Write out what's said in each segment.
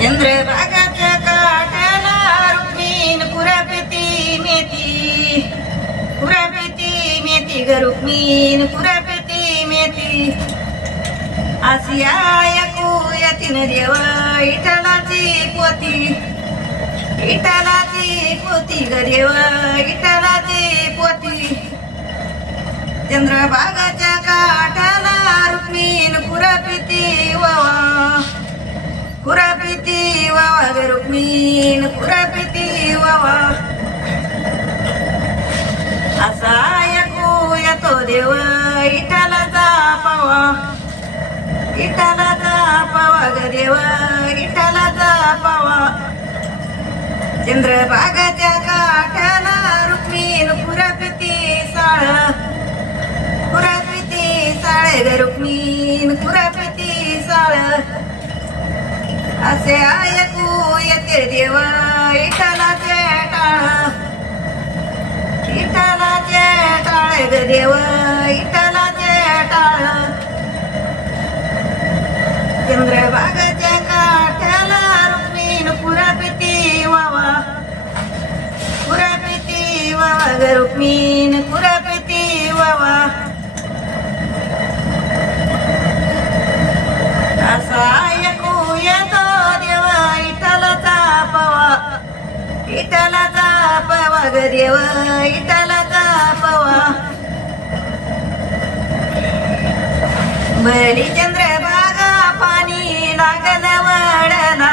चंद्रभागाच्या काठाला रुक्मीन कुरापेती मेथी कुरापेती मेथी ग रुक्मीन कुरापेती मेथी आसिया यकू यतीन देव इटलाची पोती. इटलाची पोती ग देव इटलाची पोती. चंद्रभागाच्या काठाला रुक्मीन कुरापिती वा कुरापिती रुक्मीण पुरपिती वावा. असा ऐकू येतो देव इटालाचा पावा इटालाचा पावा ग देव इटालाचा पावा चंद्रभागाच्या काठ असे ऐकू येते देव इटालाचे टाळ इटालाचे टाळ ग देव इटालाचे टाळ चंद्रभागाच्या काठ्याला रुक्मीन कुरापिती वावा. कुरापिती वावा ग रुक्मीन कुरापिती इटालाचा पवा ग देव इटालाचा पवा बरली चंद्रभागा पाणी लागल वडला.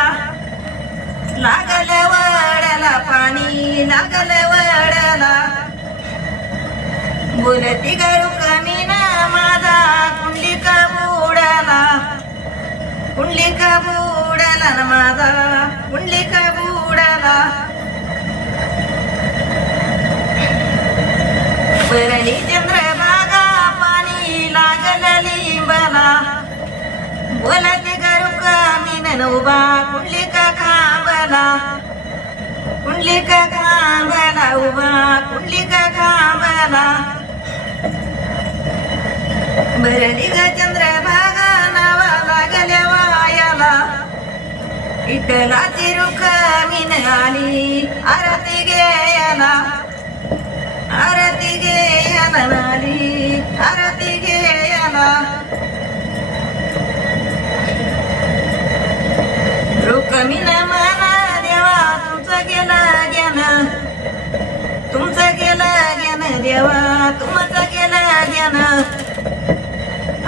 लागल वडला पाणी लागल वडला. बोलती गरू कमी ना माझा कुंडी बरली चंद्रभागा पाणी लागल लिंबला. बोलते गरू कमी न उभा कुंडलिका खांबला. कुंडलिका खांबला उभा कुंडलिका खांबला. भरली ग चंद्रभागा नावा लागल्या वायाला. इटलाची रुख मिन आली आरती म्हणाली आरती घेयाला. रुकमिला माना देवा तुमचं गेलं ज्ञान तुमचं गेलं ज्ञान देवा तुमचं गेलं ज्ञान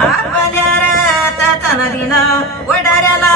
आपल्या राता दिना वडाऱ्याला